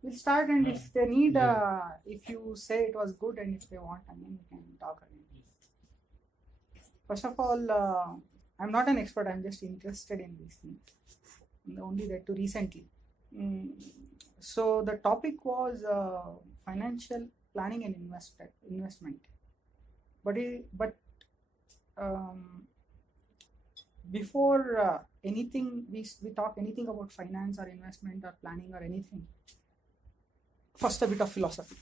We'll start, and if they need, if you say it was good, and if they want, I mean, we can talk again. First of all, I'm not an expert. I'm just interested in these things. Only that too recently. So the topic was financial planning and investment. But before anything, we talk anything about finance or investment or planning or anything. First, a bit of philosophy.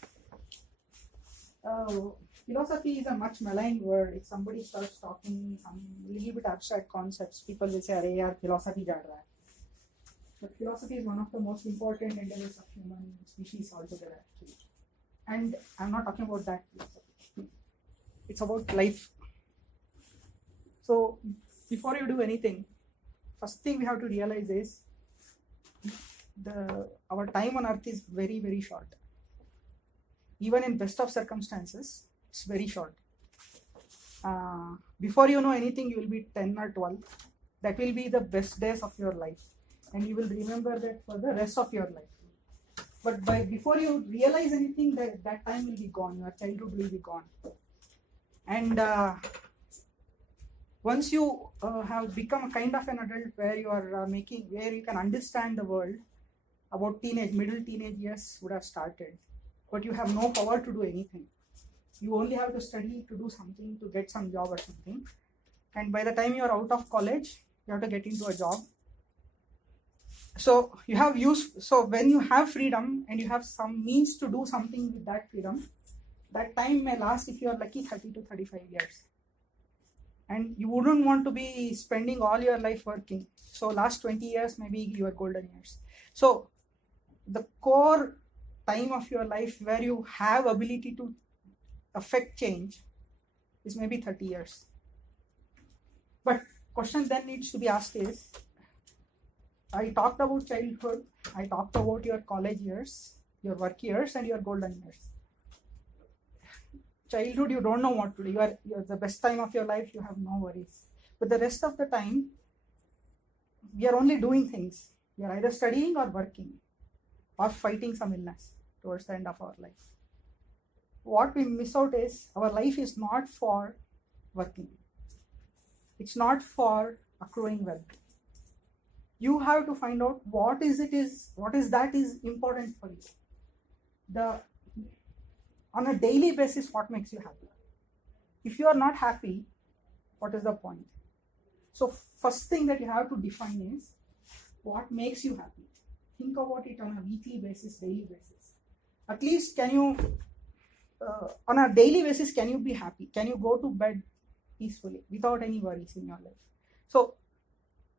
Philosophy is a much maligned word. If somebody starts talking some little bit abstract concepts, people will say, "Arey yaar, philosophy jad raha hai." But philosophy is one of the most important endeavors of human species altogether, actually. And I'm not talking about that philosophy. It's about life. So before you do anything, first thing we have to realize is our time on earth is very, very short. Even in best of circumstances, it's very short. Before you know anything, you will be 10 or 12. That will be the best days of your life, and you will remember that for the rest of your life. But before you realize anything, that time will be gone. Your childhood will be gone. And once you have become a kind of an adult where you are where you can understand the world, about middle teenage years would have started. But you have no power to do anything. You only have to study to do something, to get some job or something. And by the time you are out of college, you have to get into a job. So when you have freedom and you have some means to do something with that freedom, that time may last, if you are lucky, 30 to 35 years. And you wouldn't want to be spending all your life working. So last 20 years may be your golden years. So the core time of your life where you have ability to affect change is maybe 30 years. But question then needs to be asked is, I talked about childhood, I talked about your college years, your work years, and your golden years. Childhood, you don't know what to do. You're the best time of your life, you have no worries. But the rest of the time, we are only doing things. We are either studying or working or fighting some illness towards the end of our life. What we miss out is our life is not for working. It's not for accruing wealth. You have to find out what is important for you. On a daily basis, what makes you happy? If you are not happy, what is the point? So first thing that you have to define is what makes you happy. Think about it on a weekly basis, daily basis. At least can you, on a daily basis, can you be happy? Can you go to bed peacefully without any worries in your life? So,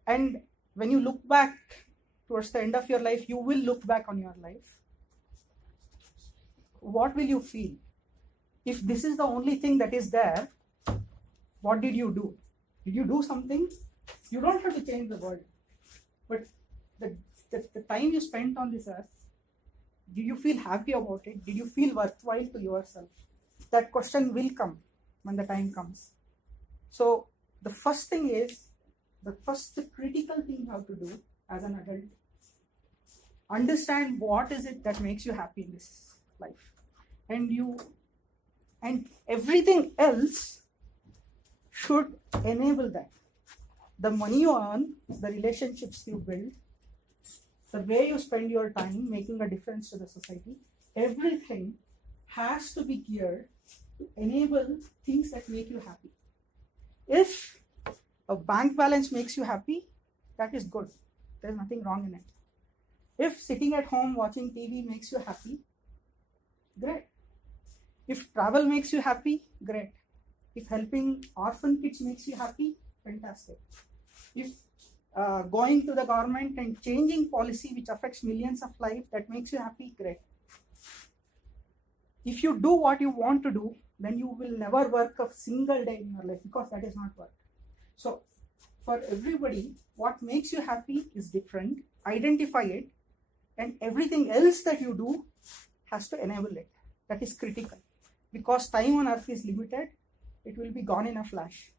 and when you look back towards the end of your life, you will look back on your life. What will you feel? If this is the only thing that is there, what did you do? Did you do something? You don't have to change the world. But the time you spent on this earth, did you feel happy about it? Did you feel worthwhile to yourself? That question will come when the time comes. So the first critical thing you have to do as an adult, understand what is it that makes you happy in this life. And everything else should enable that. The money you earn, the relationships you build, the way you spend your time making a difference to the society, everything has to be geared to enable things that make you happy. If a bank balance makes you happy, that is good. There's nothing wrong in it. If sitting at home watching TV makes you happy, great. If travel makes you happy, great. If helping orphan kids makes you happy, fantastic. If going to the government and changing policy which affects millions of lives, that makes you happy, great. If you do what you want to do, then you will never work a single day in your life, because that is not work. So for everybody, what makes you happy is different. Identify it, and everything else that you do has to enable it. That is critical, because time on earth is limited. It will be gone in a flash.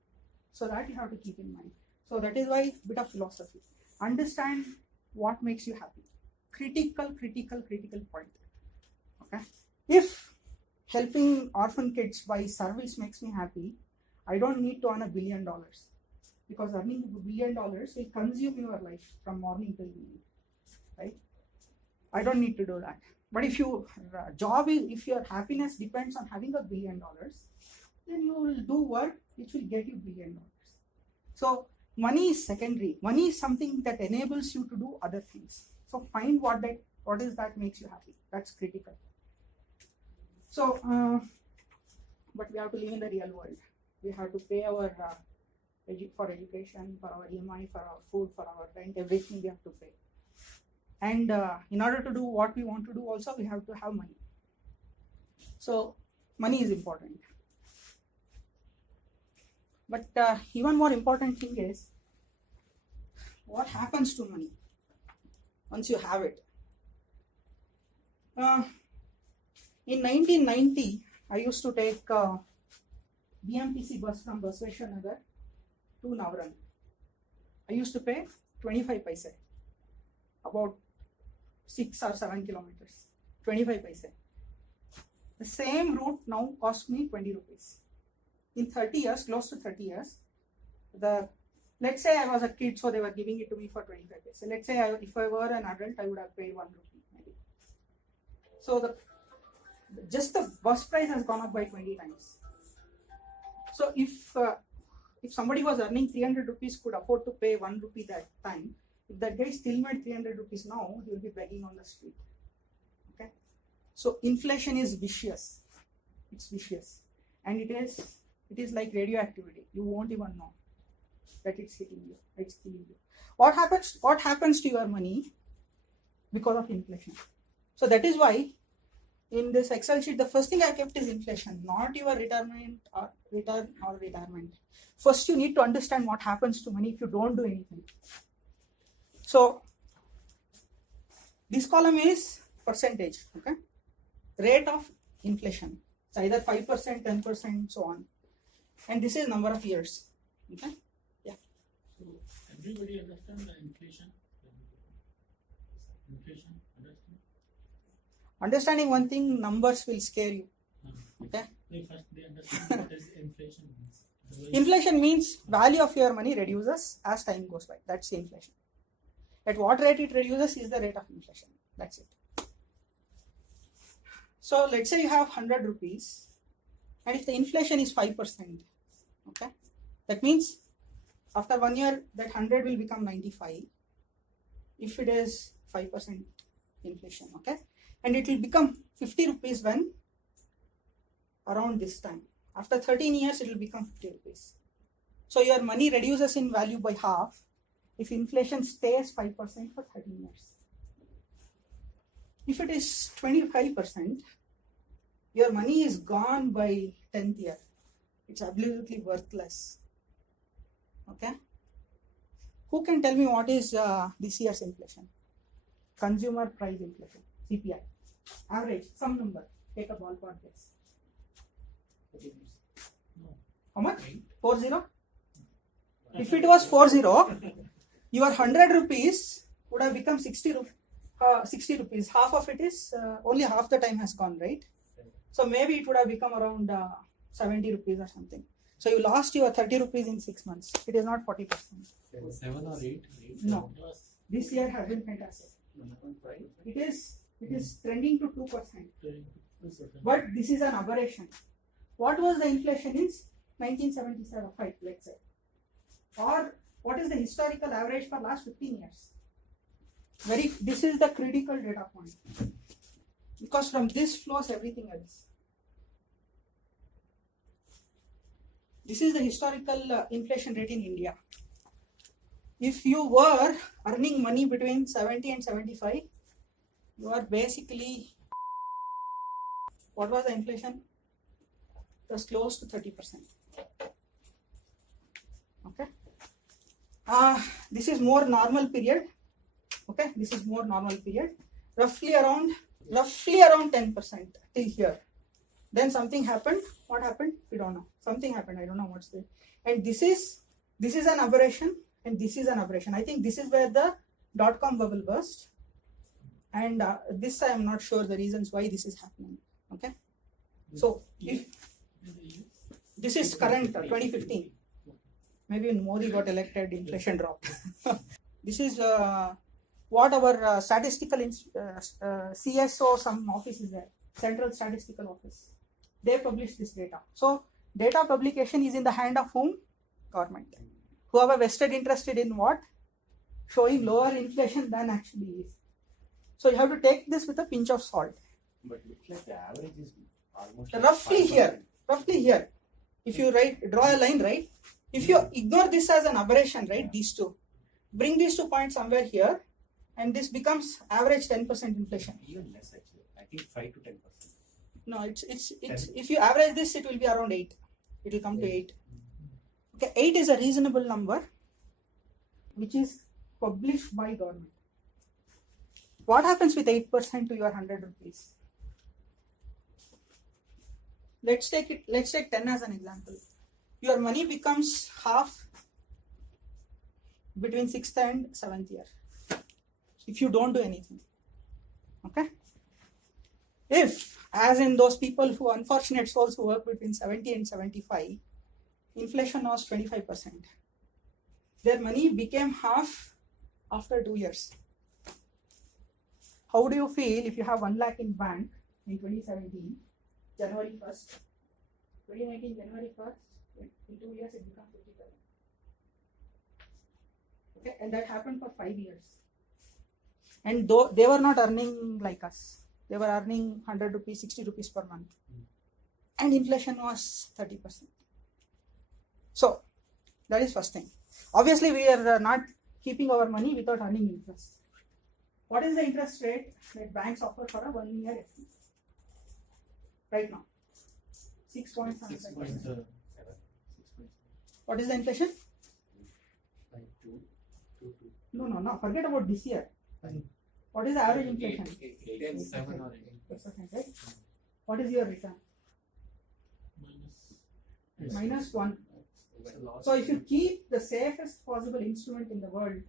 So that you have to keep in mind. So that is why bit of philosophy. Understand what makes you happy. critical point. Okay, if helping orphan kids by service makes me happy, I don't need to earn $1 billion, because earning $1 billion will consume your life from morning till evening, right? I don't need to do that. But if your happiness depends on having $1 billion, then you will do work which will get you $1 billion. So money is secondary. Money is something that enables you to do other things. So find what is that makes you happy. That's critical. So, but we have to live in the real world. We have to pay our for education, for our EMI, for our food, for our rent, everything we have to pay. And in order to do what we want to do also, we have to have money. So money is important. But even more important thing is, what happens to money once you have it? In 1990, I used to take BMTC bus from Basveshwar Nagar to Navaran. I used to pay 25 paise, about 6 or 7 kilometers, 25 paise. The same route now costs me 20 rupees. In 30 years, close to 30 years, let's say I was a kid, so they were giving it to me for 25 paise. Let's say if I were an adult, I would have paid 1 rupee maybe. So just the bus price has gone up by 20 times. So if somebody was earning 300 rupees, could afford to pay 1 rupee that time, if that guy still made 300 rupees now, he will be begging on the street. Okay, so inflation is vicious. It's vicious, and it is like radioactivity. You won't even know that it's hitting you. It's killing you. What happens to your money because of inflation? So that is why in this Excel sheet, the first thing I kept is inflation, not your retirement or return or retirement. First, you need to understand what happens to money if you don't do anything. So this column is percentage, okay? Rate of inflation. It's either 5%, 10%, so on. And this is number of years. Okay? Yeah. So everybody understand the inflation? Inflation, understand? Understanding one thing, numbers will scare you. Okay? First they understand what is inflation means. Inflation means value of your money reduces as time goes by. That's the inflation. At what rate it reduces is the rate of inflation. That's it. So let's say you have 100 rupees, and if the inflation is 5%, okay, that means after 1 year that 100 will become 95 if it is 5% inflation, okay, and it will become 50 rupees when around this time. After 13 years it will become 50 rupees. So your money reduces in value by half if inflation stays 5% for 13 years. If it is 25%, your money is gone by 10th year. It's absolutely worthless. Okay? Who can tell me what is this year's inflation? Consumer price inflation, CPI. Average, some number. Take a ballpark guess. No. How much? 40? If it was 40, your 100 rupees would have become 60 rupees. Half of it is, only half the time has gone, right? So maybe it would have become around 70 rupees or something. So you lost your 30 rupees in 6 months. It is not 40%. 7 or 8? No. This year has been fantastic. It is trending to 2%. But this is an aberration. What was the inflation in 1977, let's say? Or what is the historical average for last 15 years? This is the critical data point. Because from this flows everything else. This is the historical inflation rate in India. If you were earning money between 70 and 75, you are basically, what was the inflation? It was close to 30%. Okay. This is more normal period. Okay, this is more normal period. Roughly around 10% till here. Then something happened. What happened? We don't know. Something happened. I don't know what's there. And this is an aberration, and this is an aberration. I think this is where the .com bubble burst. And this I am not sure the reasons why this is happening. Okay, so if this is current 2015, maybe when Modi got elected, inflation dropped. This is what our statistical CSO, some office is there, Central Statistical Office. They publish this data. So data publication is in the hand of whom? Government. Who have a vested interest in what? Showing lower inflation than actually is. So you have to take this with a pinch of salt. But looks like the average is almost Roughly 5%. here. If you draw a line, right? If you ignore this as an aberration, right? These two. Bring these 2 points somewhere here, and this becomes average 10% inflation. Even less actually. I think 5 to 10%. No, it's if you average this, it will be around 8. It will come to 8. Okay, 8 is a reasonable number, which is published by government. What happens with 8% to your 100 rupees? Let's take 10 as an example. Your money becomes half between 6th and 7th year if you don't do anything. Okay, if, as in those people who unfortunate souls who work between 70 and 75, inflation was 25%, their money became half after 2 years. How do you feel if you have 1 lakh in bank in 2017, January 1st, 2019 January 1st, in 2 years it becomes 50,000. Okay, and that happened for 5 years. And though they were not earning like us, they were earning 100 rupees, 60 rupees per month, and inflation was 30%. So that is first thing. Obviously, we are not keeping our money without earning interest. What is the interest rate that banks offer for a 1 year FD? Right now, 6.75%. What is the inflation? No. Forget about this year. What is the average inflation? 7 or 8%, right? What is your return? -1. So if you keep the safest possible instrument in the world,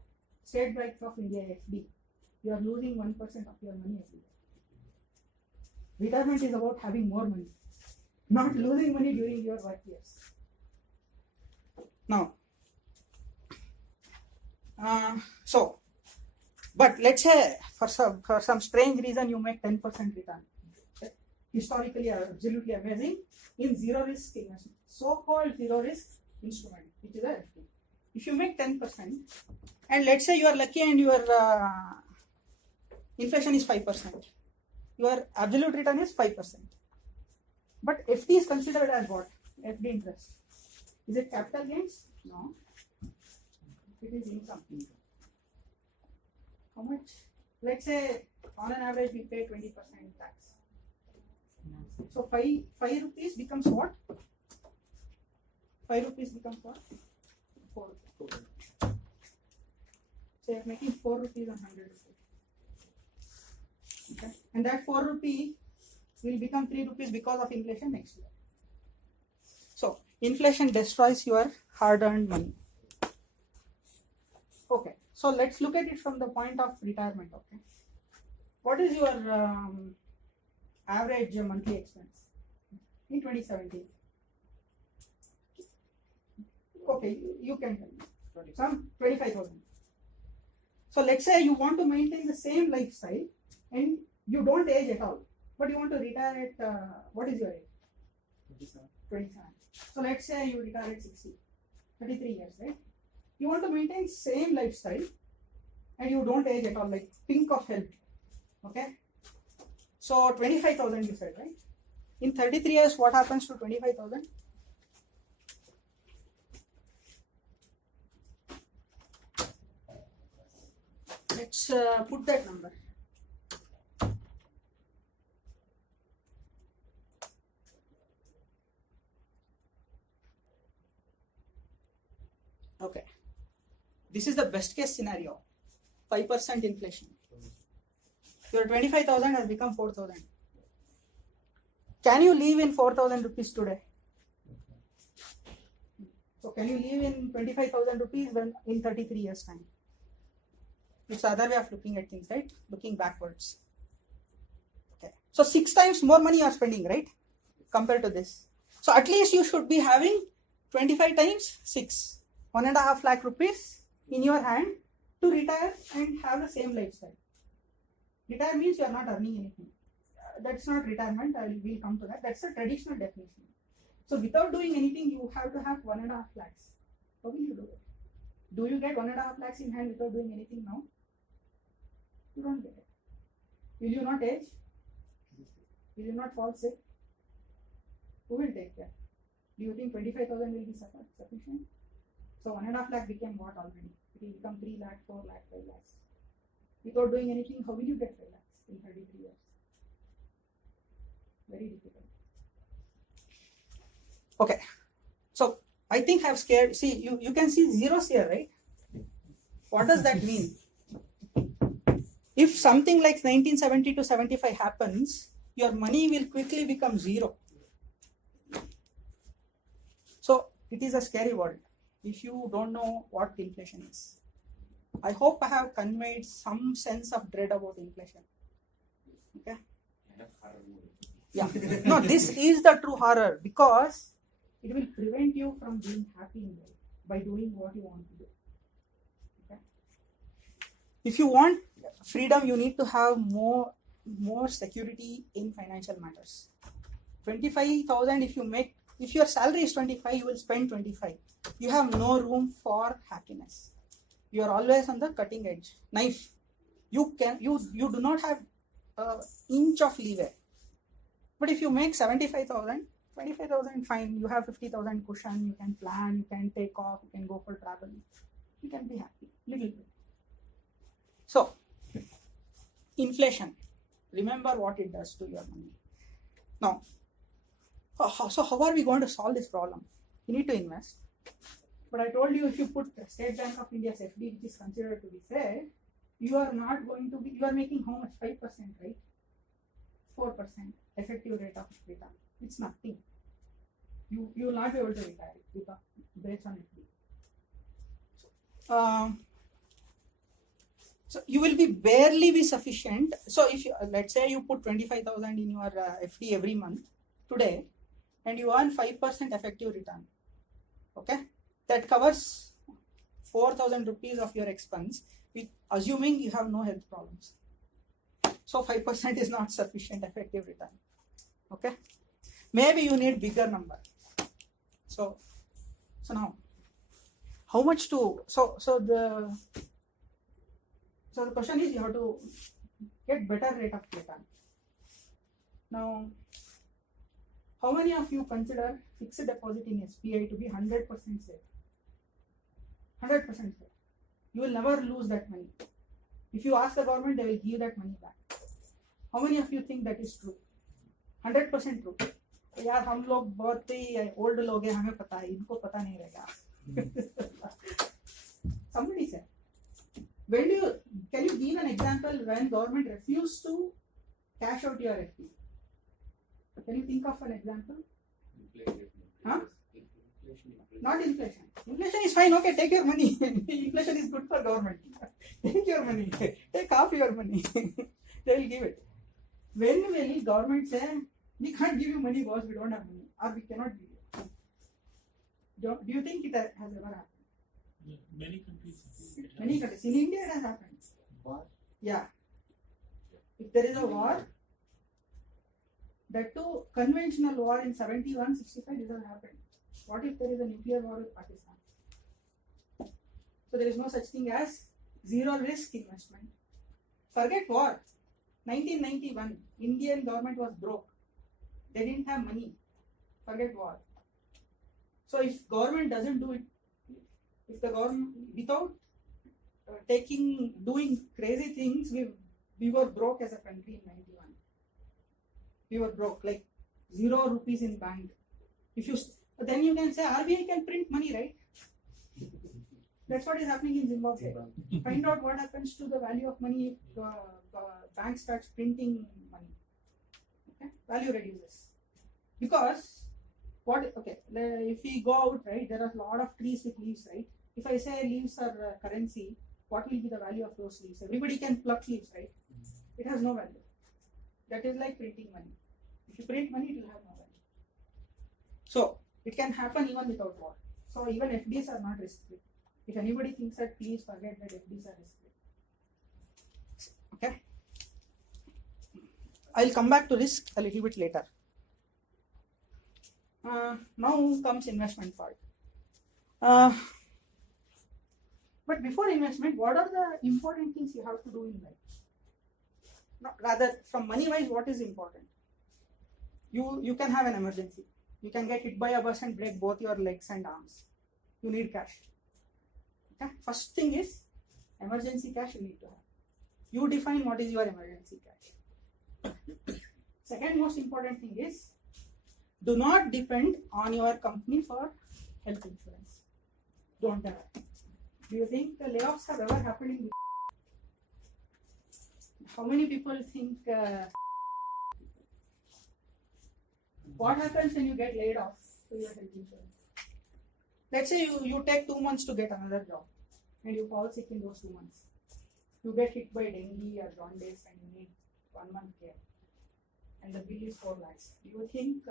State Bank of India FD, you are losing 1% of your money every year. Retirement is about having more money, not losing money during your work years. Now, but let's say for some strange reason you make 10% return. Okay? Historically, absolutely amazing in zero risk investment, so-called zero risk instrument, which is a FD. If you make 10%, and let's say you are lucky and your inflation is 5%, your absolute return is 5%. But FD is considered as what? FD interest. Is it capital gains? No. It is income. How much? Let's say on an average we pay 20% tax. So 5 rupees becomes what? 5 rupees becomes what? 4 rupees. So you're making 4 rupees on 100 rupees. Okay. And that 4 rupee will become 3 rupees because of inflation next year. So inflation destroys your hard-earned money. Okay. So let's look at it from the point of retirement. Okay. What is your average monthly expense in 2017? Okay, you can tell me. Some 25,000. So let's say you want to maintain the same lifestyle and you don't age at all, but you want to retire at what is your age? 27. So let's say you retire at 60, 33 years, right? You want to maintain same lifestyle and you don't age at all, like pink of health. Okay. So 25,000 you said, right? In 33 years, what happens to 25,000? Let's put that number. Okay. This is the best case scenario. 5% inflation. Your 25,000 has become 4,000. Can you live in 4,000 rupees today? So can you live in 25,000 rupees when in 33 years time? It's the other way of looking at things, right? Looking backwards. Okay. So 6 times more money you are spending, right? Compared to this. So at least you should be having 25 times 6. 1.5 lakh rupees in your hand to retire and have the same lifestyle. Retire means you are not earning anything. That's not retirement. We'll come to that. That's the traditional definition. So without doing anything, you have to have 1.5 lakhs. How will you do it? Do you get 1.5 lakhs in hand without doing anything now? You don't get it. Will you not age? Will you not fall sick? Who will take care? Do you think 25,000 will be sufficient? So 1.5 lakh became what already? It will become 3 lakh, 4 lakh, 5 lakhs. Without doing anything, how will you get 5 lakhs in 33 years? Very difficult. Okay. So I think I've scared. See, you can see zeros here, right? What does that mean? If something like 1970 to 75 happens, your money will quickly become zero. So it is a scary world if you don't know what inflation is. I hope I have conveyed some sense of dread about inflation. Okay? Yeah. No, this is the true horror because it will prevent you from being happy in life by doing what you want to do. Okay? If you want freedom, you need to have more security in financial matters. 25,000 if your salary is 25, you will spend 25. You have no room for happiness. You are always on the cutting edge knife. You do not have an inch of leeway. But if you make 75,000, 25,000 fine, you have 50,000 cushion, you can plan, you can take off, you can go for travel, you can be happy, little bit. So, inflation, remember what it does to your money. Now, so how are we going to solve this problem? You need to invest. But I told you if you put State Bank of India's FD, which is considered to be safe, you are making how much? 5%, right? 4% effective rate of return. It's nothing. You will not be able to retire it based on FD. So you will barely be sufficient. So if you, let's say you put 25,000 in your FD every month today, and you earn 5% effective return. Okay, that covers 4,000 rupees of your expense, with assuming you have no health problems. So 5% is not sufficient effective return. Okay, maybe you need bigger number. So now, how much to the question is you have to get better rate of return. Now, how many of you consider fixed deposit in SBI to be 100% safe? 100% safe. You will never lose that money. If you ask the government, they will give that money back. How many of you think that is true? 100% true. यार हम लोग बहुत ही old लोग हैं, हमें पता है, इनको पता नहीं रहेगा. Somebody said, can you give an example when government refused to cash out your FD? Can you think of an example? Huh? Not inflation. Inflation is fine. Okay, take your money. Inflation is good for government. Take your money. Take half your money. They will give it. When will government say, we can't give you money because we don't have money, or we cannot give you? Do you think it has ever happened? Yeah, many countries. Many countries. In India, it has happened. War? Yeah. If there is a war, that too, conventional war in 71, 65, this has happened. What if there is a nuclear war with Pakistan? So there is no such thing as zero risk investment. Forget war. 1991, Indian government was broke. They didn't have money. Forget war. So if government doesn't do it, if the government, without doing crazy things, we were broke as a country in 91. We were broke, like 0 rupees in bank. Then you can say RBI can print money, right? That's what is happening in Zimbabwe. Find out what happens to the value of money if the bank starts printing money. Okay? Value reduces. Because if we go out, right, there are a lot of trees with leaves, right? If I say leaves are currency, what will be the value of those leaves? Everybody can pluck leaves, right? It has no value. That is like printing money. If you print money, it will have no value. So it can happen even without war. So even FDs are not risk-free. If anybody thinks that, please forget that FDs are risk-free. Okay. I'll come back to risk a little bit later. Now comes investment part. But before investment, what are the important things you have to do in life? No, rather, from money-wise, what is important? You can have an emergency. You can get hit by a bus and break both your legs and arms. You need cash. Okay? First thing is emergency cash you need to have. You define what is your emergency cash. Second most important thing is do not depend on your company for health insurance. Don't ever. Do you think the layoffs have ever happened in? How many people think what happens when you get laid off to your health insurance? Let's say you take 2 months to get another job and you fall sick in those 2 months. You get hit by dengue or jaundice and you need 1 month care and the bill is 4 lakhs. Do you think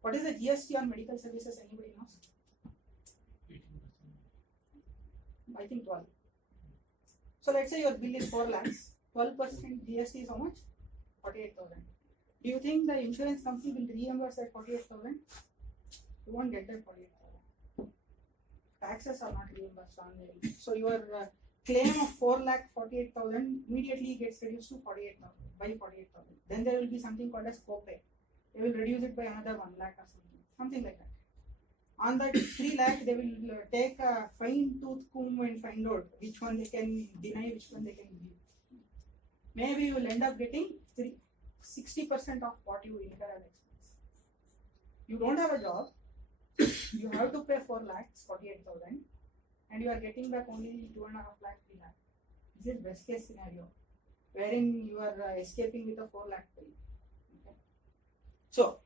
what is the GST on medical services? Anybody knows? 18%. I think 12. So let's say your bill is 4 lakhs. 12% GST is how much? 48,000. Do you think the insurance company will reimburse that 48,000? You won't get that 48,000. Taxes are not reimbursed on the so your claim of 4,48,000 immediately gets reduced to 48,000 by 48,000. Then there will be something called as copay. They will reduce it by another 1 lakh or something like that. On that 3 lakh, they will take a fine tooth comb and find out which one they can deny, which one they can give. Maybe you will end up getting 60% of what you incur as expense. You don't have a job, you have to pay 4 lakhs, 48,000, and you are getting back only 2.5 lakh, 3 lakh. This is best case scenario, wherein you are escaping with a 4 lakh bill. Okay. So,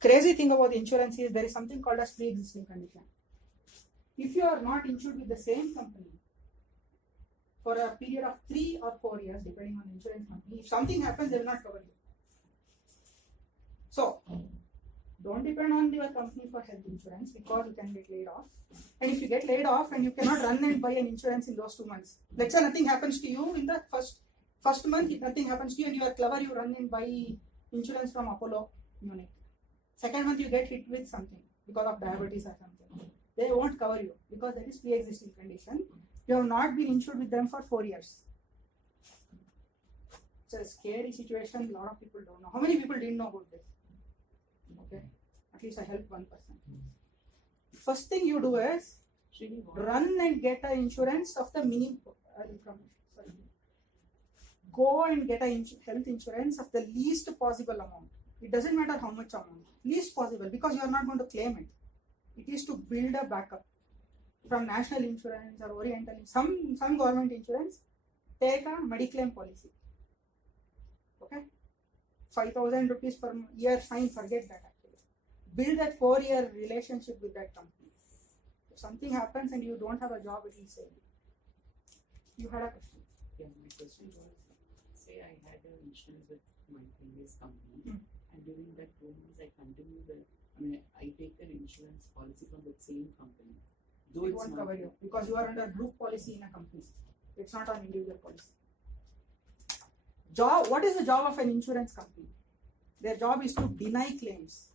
crazy thing about insurance is there is something called as pre-existing condition. If you are not insured with the same company for a period of 3 or 4 years, depending on the insurance company, if something happens, they will not cover you. So, don't depend on your company for health insurance because you can get laid off. And if you get laid off and you cannot run and buy an insurance in those 2 months, let's say nothing happens to you in the first month, if nothing happens to you and you are clever, you run and buy insurance from Apollo Munich. Second month, you get hit with something because of diabetes or something. They won't cover you because that is pre-existing condition. You have not been insured with them for 4 years. It's a scary situation. A lot of people don't know. How many people didn't know about this? Okay, at least I helped 1%. First thing you do is run and get an insurance of the minimum. Go and get a health insurance of the least possible amount. It doesn't matter how much amount, least possible, because you are not going to claim it. It is to build a backup from national insurance or oriental, some government insurance. Take a Mediclaim policy. Okay, 5,000 rupees per year, fine, forget that actually. Build that 4-year relationship with that company. If something happens and you don't have a job, it will save you. You had a question? Yeah, my question was, say I had an insurance with my previous company, and during that 2 months I take an insurance policy from the same company. Though It won't cover you because you are under group policy in a company. It's not an individual policy. What is the job of an insurance company? Their job is to deny claims.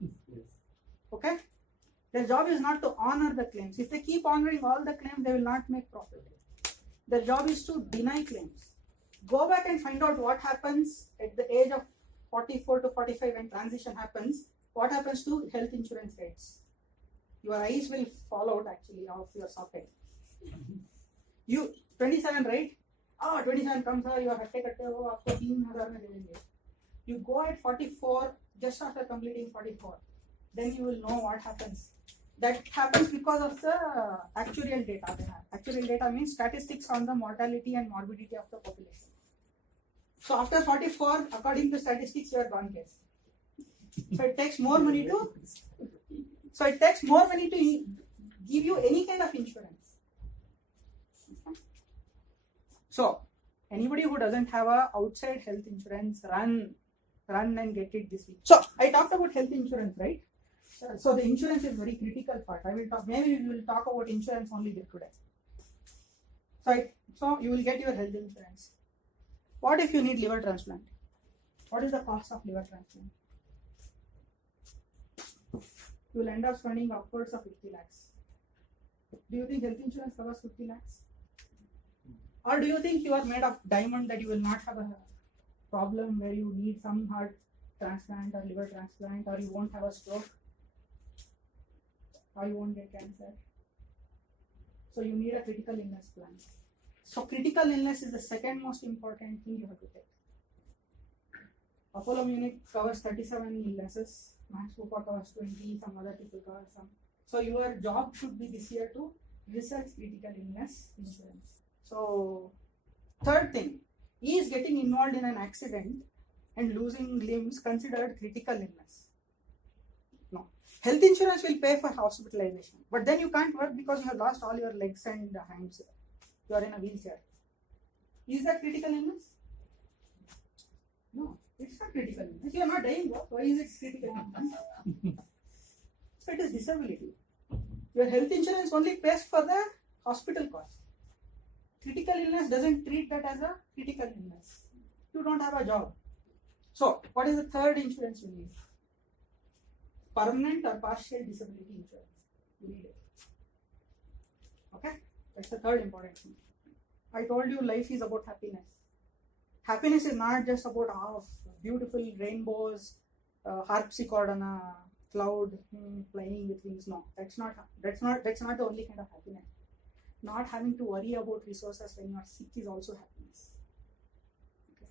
Yes. Okay? Their job is not to honor the claims. If they keep honoring all the claims, they will not make profit. Their job is to deny claims. Go back and find out what happens at the age of 44 to 45 when transition happens. What happens to health insurance rates? Your eyes will fall out actually of your socket. You 27, right? 27 comes out, you have you go at 44 just after completing 44. Then you will know what happens. That happens because of the actuarial data they have. Actuarial data means statistics on the mortality and morbidity of the population. So after 44, according to statistics, you are gone case. So it takes more money to give you any kind of insurance. So anybody who doesn't have a outside health insurance, run and get it this week. So I talked about health insurance, right? So the insurance is very critical part. I will talk, maybe we will talk about insurance only there today. So you will get your health insurance. What if you need liver transplant? What is the cost of liver transplant? You will end up spending upwards of 50 lakhs. Do you think health insurance covers 50 lakhs? Or do you think you are made of diamond that you will not have a problem where you need some heart transplant or liver transplant, or you won't have a stroke, or you won't get cancer? So you need a critical illness plan. So critical illness is the second most important thing you have to take. Apollo Munich covers 37 illnesses, Max Bupa covers 20, some other people cover some. So your job should be this year to research critical illness insurance. So third thing, is getting involved in an accident and losing limbs considered critical illness? No. Health insurance will pay for hospitalization, but then you can't work because you have lost all your legs and hands. You are in a wheelchair. Is that critical illness? No, it's not critical illness. You are not dying. Why is it critical illness? So it is disability. Your health insurance only pays for the hospital cost. Critical illness doesn't treat that as a critical illness. You don't have a job. So what is the third insurance you need? Permanent or partial disability insurance. You need it. Okay? That's the third important thing. I told you life is about happiness. Happiness is not just about beautiful rainbows, harpsichord on a cloud, flying with wings. No, that's not the only kind of happiness. Not having to worry about resources when you are sick is also happiness. Okay.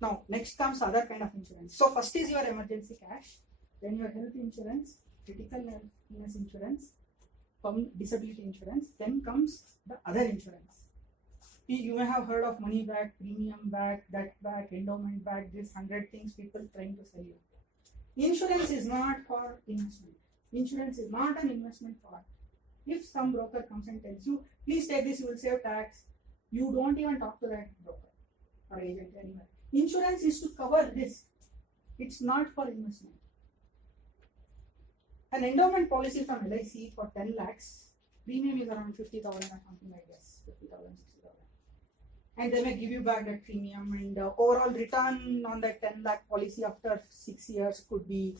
Now next comes other kind of insurance. So first is your emergency cash, then your health insurance, critical illness insurance, disability insurance, then comes the other insurance. You may have heard of money back, premium back, debt back, endowment back, these 100 things people trying to sell you. Insurance is not for investment. Insurance is not an investment product. If some broker comes and tells you, please take this, you will save tax, you don't even talk to that broker or agent anywhere. Insurance is to cover risk. It's not for investment. An endowment policy from LIC for 10 lakhs, premium is around 50,000 or something like this, 50,000, 60,000. And they may give you back that premium, and overall return on that 10 lakh policy after 6 years could be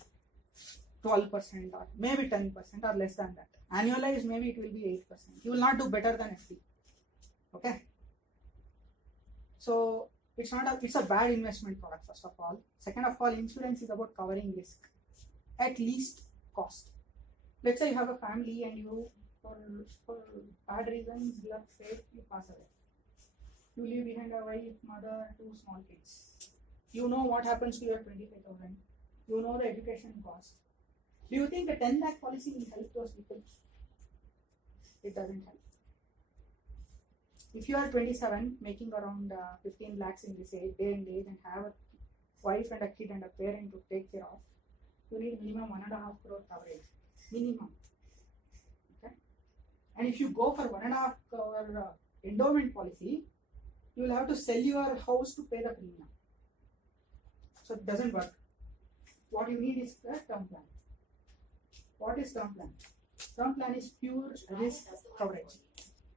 12% or maybe 10% or less than that. Annualized, maybe it will be 8%. You will not do better than FD. Okay. So it's a bad investment product, first of all. Second of all, insurance is about covering risk at least cost. Let's say you have a family and you, for bad reasons, you are afraid you pass away. You leave behind a wife, mother, 2 small kids. You know what happens to your 25,000. You know the education cost. Do you think a 10 lakh policy will help those people? It doesn't help. If you are 27, making around 15 lakhs in this day and age, and have a wife and a kid and a parent to take care of, you need minimum 1.5 crore coverage. Minimum. Okay? And if you go for 1.5 crore endowment policy, you will have to sell your house to pay the premium. So it doesn't work. What you need is the term plan. What is term plan? Term plan is pure risk coverage.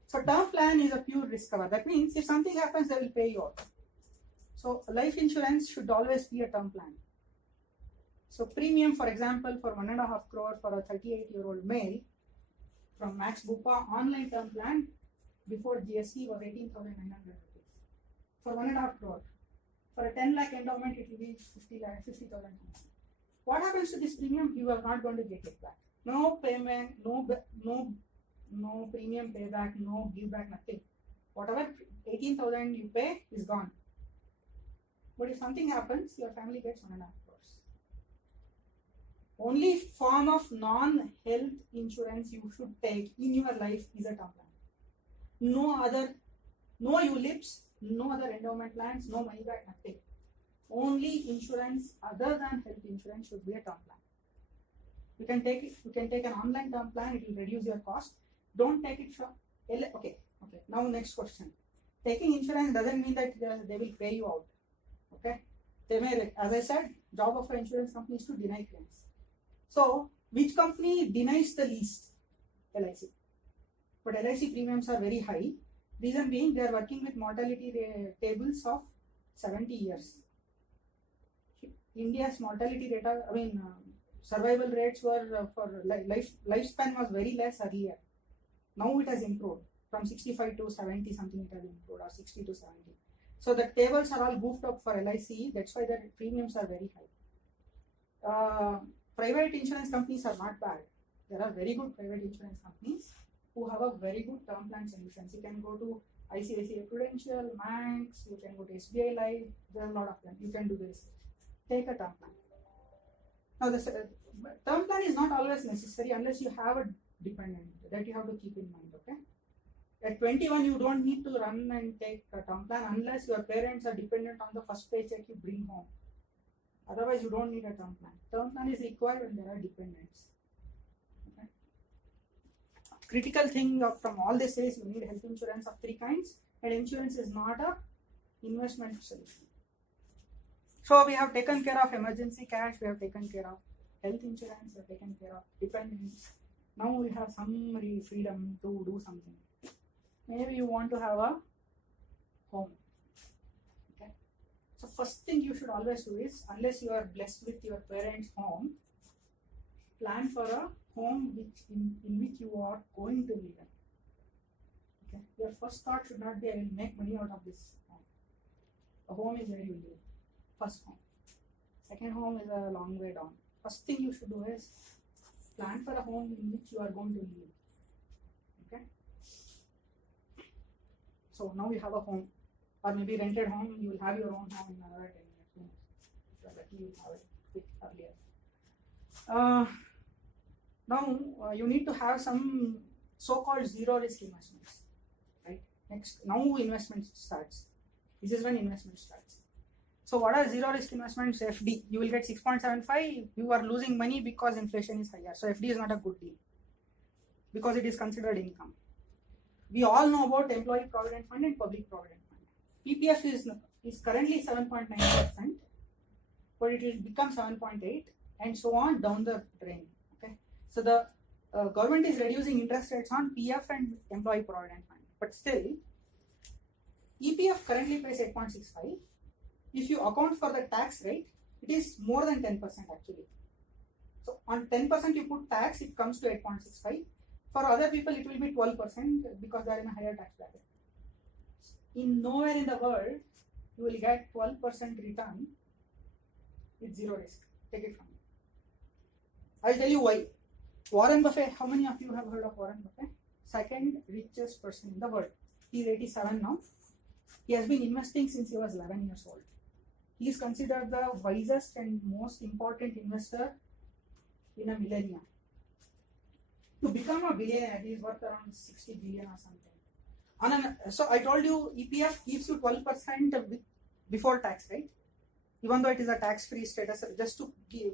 So term plan is a pure risk cover. That means if something happens, they will pay you out. So life insurance should always be a term plan. So premium, for example, for 1.5 crore for a 38-year-old male from Max Bupa online term plan before GST was 18,900 rupees. For 1.5 crore. For a 10 lakh endowment, it will be 50,000. What happens to this premium? You are not going to get it back. No payment, no premium payback, no give back, nothing. Whatever 18,000 you pay is gone. But if something happens, your family gets 1.5 crores. Only form of non-health insurance you should take in your life is a term plan. No ULIPs, no other endowment plans, no money back, nothing. Only insurance other than health insurance should be a term plan. You can take an online term plan, it will reduce your cost. Don't take it from okay. Now next question. taking insurance doesn't mean that they will pay you out. Okay, they may, as I said, job of an insurance company is to deny claims. So, which company denies the least? LIC. But LIC premiums are very high. Reason being, they are working with mortality tables of 70 years. India's mortality rate, survival rates were for lifespan was very less earlier. Now it has improved from 65 to 70 something, it has improved, or 60 to 70. So the tables are all goofed up for LIC. That's why the premiums are very high. Private insurance companies are not bad. There are very good private insurance companies who have a very good term plan solutions. You can go to ICICI Prudential, Max, you can go to SBI Life. There are a lot of them. You can do this. Take a term plan. Now, the term plan is not always necessary unless you have a dependent. That you have to keep in mind. Okay. At 21, you don't need to run and take a term plan unless your parents are dependent on the first paycheck you bring home. Otherwise, you don't need a term plan. Term plan is required when there are dependents. Okay. Critical thing from all this is you need health insurance of 3 kinds, and insurance is not a investment solution. So we have taken care of emergency cash, we have taken care of health insurance, we have taken care of dependents. Now we have some freedom to do something. Maybe you want to have a home. Okay. So first thing you should always do is, unless you are blessed with your parents' home, plan for a home in which you are going to live in. Okay. Your first thought should not be, I will make money out of this home. A home is where you live. First home. Second home is a long way down. First thing you should do is plan for a home in which you are going to live. Okay. So now you have a home, or maybe rented home. You will have your own home in another 10 years. If you are lucky, you will have it a bit earlier. Now you need to have some so-called zero risk investments. Right. Next, now investment starts. This is when investment starts. So what are zero risk investments? FD. You will get 6.75. You are losing money because inflation is higher. So FD is not a good deal because it is considered income. We all know about employee provident fund and public provident fund. PPF is currently 7.9%, but it will become 7.8 and so on down the drain. Okay. So the government is reducing interest rates on PF and employee provident fund, but still EPF currently pays 8.65. If you account for the tax rate, it is more than 10% actually. So on 10% you put tax, it comes to 8.65. For other people, it will be 12% because they are in a higher tax bracket. In nowhere in the world, you will get 12% return with zero risk. Take it from me. I'll tell you why. Warren Buffett, how many of you have heard of Warren Buffett? Second richest person in the world. He is 87 now. He has been investing since he was 11 years old. He is considered the wisest and most important investor in a millennia. To become a billionaire, he is worth around 60 billion or something. So I told you EPF gives you 12% before tax, right? Even though it is a tax-free status, just to give,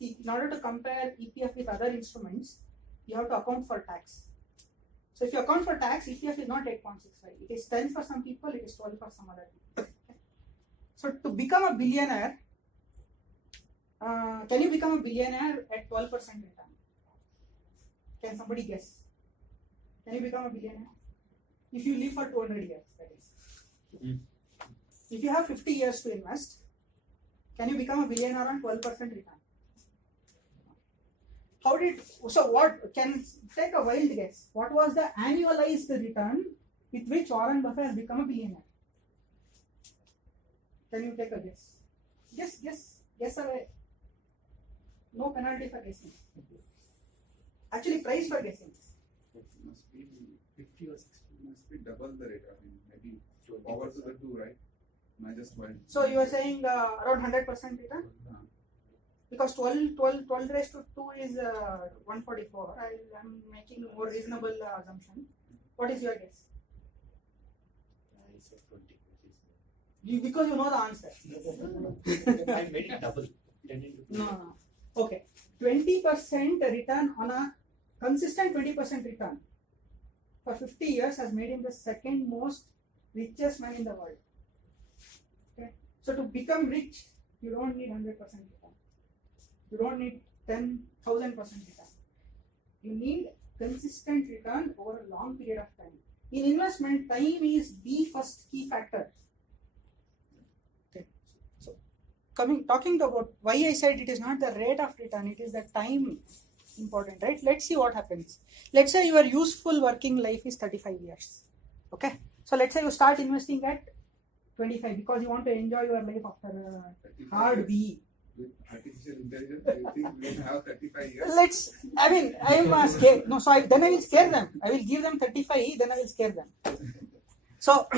in order to compare EPF with other instruments, you have to account for tax. So if you account for tax, EPF is not 8.65. It is 10 for some people, it is 12 for some other people. Okay. So to become a billionaire, can you become a billionaire at 12% return? Can somebody guess? Can you become a billionaire? If you live for 200 years, that is. If you have 50 years to invest, can you become a billionaire on 12% return? What can take a wild guess? What was the annualized return with which Warren Buffett has become a billionaire? Can you take a guess? Guess away. No penalty for guessing. Actually, price for guessing. It must be 50 or 60. Must be double the rate. I mean, maybe power to the 2, right? Not just one. So you are saying around 100% return? Because 12 raised to 2 is 144. I'm making a more reasonable assumption. What is your guess? I said 20. Because you know the answer. I made it double. 10 into 2. No. Okay. 20% return on a consistent 20% return for 50 years has made him the second most richest man in the world. Okay, so to become rich, you don't need 100% return. You don't need 10,000% return. You need consistent return over a long period of time. In investment, time is the first key factor. Okay, so talking about why I said it is not the rate of return, it is the time important, right? Let's see what happens. Let's say your useful working life is 35 years. Okay, so let's say you start investing at 25 because you want to enjoy your life after a hard BE. With artificial intelligence, you think we will have 35 years? I am scared. No, so then I will scare them. I will give them 35, then I will scare them. So,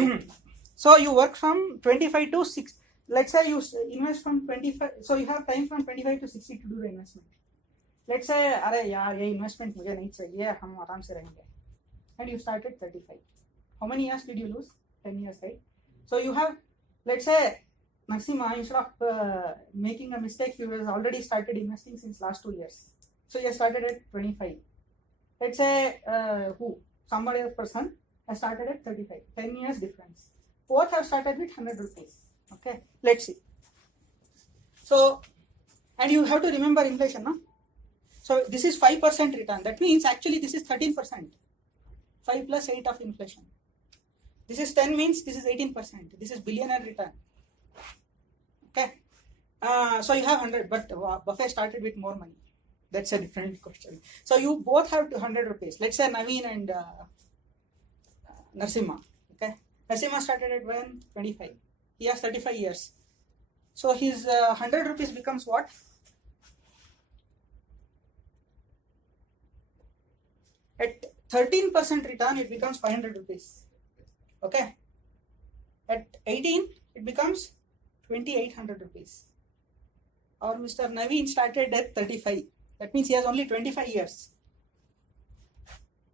so you work from 25 to 6. Let's say you invest from 25. So you have time from 25 to 60 to do the investment. Let's say, अरे यार ये investment मुझे नहीं चाहिए, हम आराम से रहेंगे. And you started 35. How many years did you lose? 10 years, right? So you have, let's say, Narsima, instead of making a mistake, he has already started investing since last 2 years. So he has started at 25. Let's say somebody else person has started at 35. 10 years difference. Both have started with 100 rupees. Okay, let's see. So, and you have to remember inflation, no? So this is 5% return. That means actually this is 13%. 5 plus 8 of inflation. This is 10 means this is 18%. This is billionaire return. Okay, so you have 100, but Buffett started with more money. That's a different question. So you both have 100 rupees. Let's say Naveen and Narsimha. Okay, Narsimha started at when? 25. He has 35 years. So his 100 rupees becomes what? At 13% return, it becomes 500 rupees. Okay, at 18, it becomes 2,800 rupees. Or Mr. Naveen started at 35. That means he has only 25 years.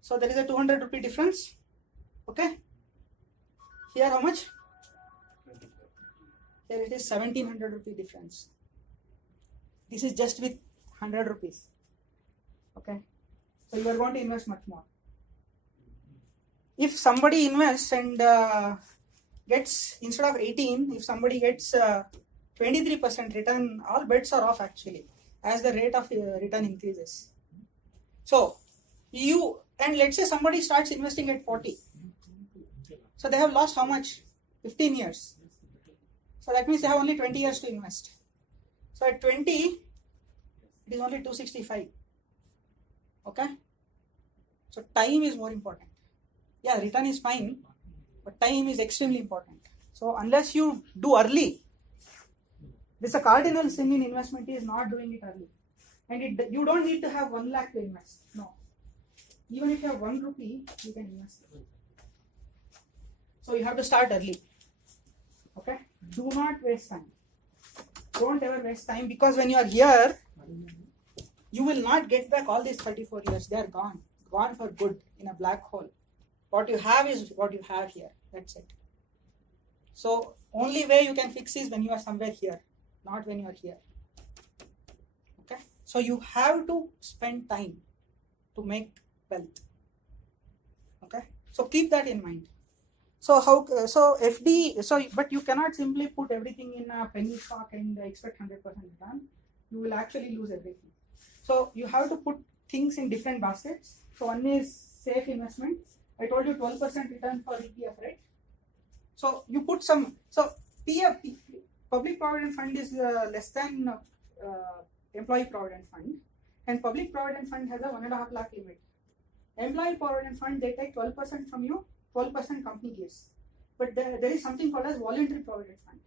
So there is a 200 rupee difference. Okay. Here how much? Here it is 1,700 rupee difference. This is just with 100 rupees. Okay. So you are going to invest much more. If somebody invests and gets, instead of 18, if somebody gets 23% return, all bets are off actually as the rate of return increases. So you, and let's say somebody starts investing at 40. So they have lost how much? 15 years. So that means they have only 20 years to invest. So at 20, it is only 265. Okay. So time is more important. Yeah, return is fine, but time is extremely important. So unless you do early, this is a cardinal sin in investment is not doing it early. And you don't need to have 1 lakh to invest. No. Even if you have 1 rupee, you can invest. So you have to start early. Okay? Do not waste time. Don't ever waste time, because when you are here, you will not get back all these 34 years. They are gone. Gone for good in a black hole. What you have is what you have here. That's it. So only way you can fix is when you are somewhere here, not when you are here. Okay. So you have to spend time to make wealth. Okay. So keep that in mind. So so FD, but you cannot simply put everything in a penny stock and expect 100% return. You will actually lose everything. So you have to put things in different baskets. So one is safe investment. I told you 12% return for ETF, right? So you put some, so PF, Public Provident Fund is less than Employee Provident Fund, and Public Provident Fund has a 1.5 lakh limit. Employee Provident Fund, they take 12% from you, 12% company gives. But there is something called as Voluntary Provident Fund.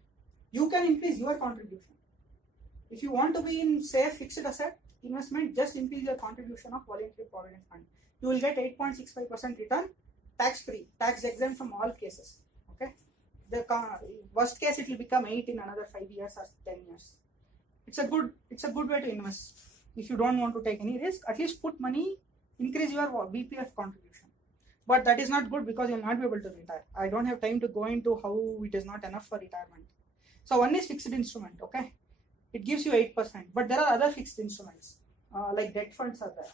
You can increase your contribution. If you want to be in safe fixed asset investment, just increase your contribution of Voluntary Provident Fund. You will get 8.65% return, tax free, tax exempt from all cases. Okay, the worst case it will become 8 in another 5 years or 10 years. It's a good way to invest. If you don't want to take any risk, at least put money, increase your BPF contribution. But that is not good because you will not be able to retire. I don't have time to go into how it is not enough for retirement. So one is fixed instrument. Okay, it gives you 8%, but there are other fixed instruments like debt funds are there.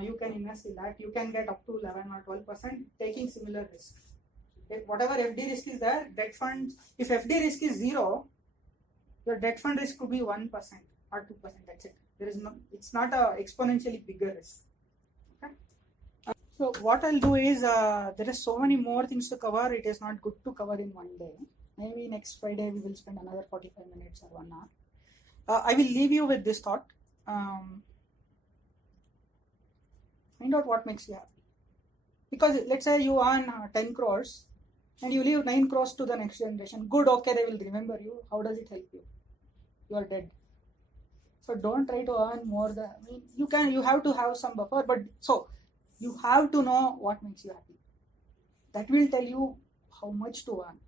You can invest in that. You can get up to 11 or 12% taking similar risk. whatever FD risk is there, debt fund, if FD risk is 0, your debt fund risk could be 1% or 2%. That's it. There is no, it's not a exponentially bigger risk. Okay. So what I'll do is there is so many more things to cover. It is not good to cover in one day. Maybe next Friday we will spend another 45 minutes or 1 hour. I will leave you with this thought. Find out what makes you happy. Because let's say you earn 10 crores and you leave 9 crores to the next generation. Good, okay, they will remember you. How does it help you? You are dead. So don't try to earn more than, I mean, you have to have some buffer, but so you have to know what makes you happy. That will tell you how much to earn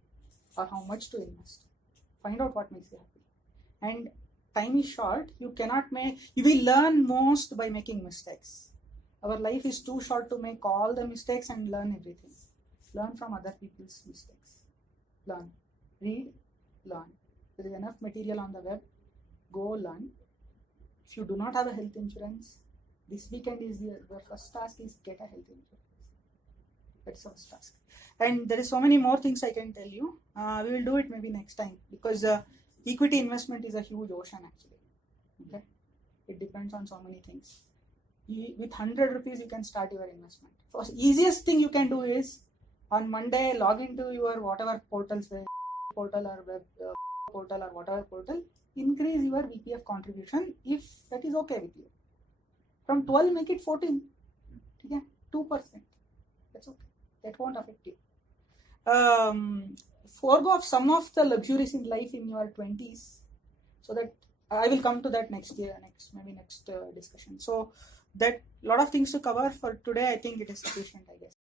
or how much to invest. Find out what makes you happy. And time is short. You will learn most by making mistakes. Our life is too short to make all the mistakes and learn everything. Learn from other people's mistakes. Learn. Read, learn. There is enough material on the web. Go learn. If you do not have a health insurance, this weekend is your first task is get a health insurance. That's the first task. And there is so many more things I can tell you. We will do it maybe next time because equity investment is a huge ocean actually. Okay, it depends on so many things. With 100 rupees you can start your investment. First, easiest thing you can do is on Monday log into your whatever portals, portal or web portal or whatever portal, increase your VPF contribution if that is okay with you. From 12 make it 14. Yeah, 2%. That's okay. That won't affect you. Forgo of some of the luxuries in life in your 20s, so that I will come to that next discussion. So that lot of things to cover for today. I think it is sufficient, I guess.